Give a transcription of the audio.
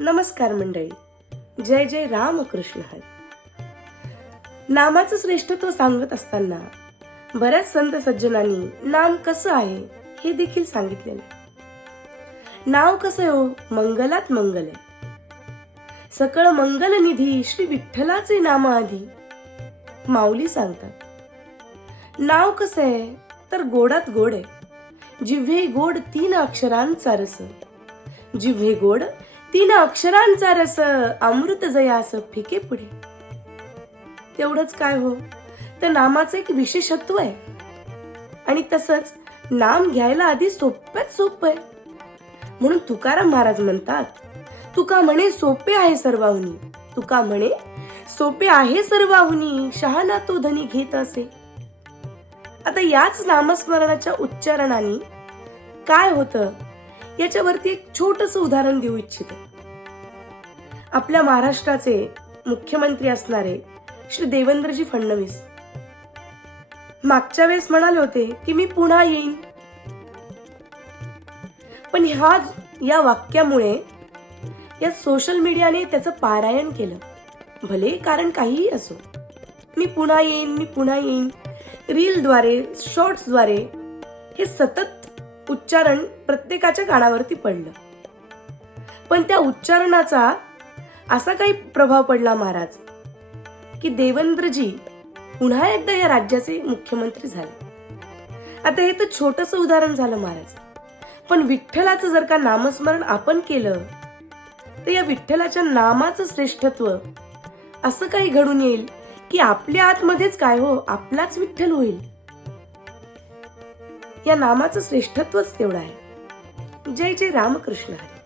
नमस्कार मंडळी. जय जय रामकृष्ण हरी. नामाचं श्रेष्ठत्व सांगत असताना बऱ्याच संत सज्जनांनी नाम कसं आहे हे देखील सांगितलेलं नाव कसं हो? मंगलात मंगल आहे. सकळ मंगल निधी श्री विठ्ठलाचे नाम आधी माऊली सांगतात. नाव कसं आहे? तर गोडात गोड आहे. जिव्हे गोड तीन अक्षरांचा रस. जिव्हे गोड तीन अक्षरांचा रस अमृत जयास फिके पुढे. तेवढंच काय हो? तर नामाचं एक विशेषत्व आहे. आणि तसंच नाम घ्यायला आधी सोप्यात सोपं आहे. म्हणून तुकाराम महाराज म्हणतात तुका म्हणे सोपे आहे सर्वाहुनी. तुका म्हणे सोपे आहे सर्वाहुनी. शहाणा तो धनी घेत असे. आता याच नामस्मरणाच्या उच्चारणाने काय होतं? याच्यावरती एक छोटस उदाहरण देऊ इच्छिते. आपल्या महाराष्ट्राचे मुख्यमंत्री असणारे श्री देवेंद्रजी फडणवीस. मागच्या वेळेस म्हणाले होते की मी पुन्हा येईन. पण ह्या या वाक्यामुळे या सोशल मीडियाने त्याचं पारायण केलं. भले कारण काहीही असो. मी पुन्हा येईन मी पुन्हा येईन. रीलद्वारे शॉर्ट्सद्वारे हे सतत उच्चारण प्रत्येकाच्या कानावरती पडलं. पण त्या उच्चारणाचा असा काही प्रभाव पडला महाराज की देवेंद्रजी पुन्हा एकदा या राज्याचे मुख्यमंत्री झाले. आता हे तर छोटस उदाहरण झालं महाराज पण विठ्ठलाचं जर का नामस्मरण आपण केलं तर या विठ्ठलाच्या नामाचं श्रेष्ठत्व असं काही घडून येईल की आपल्या आतमध्येच काय हो आपलाच विठ्ठल होईल. या नामाचं श्रेष्ठत्वच तेवढं आहे. जय जय रामकृष्ण हरी.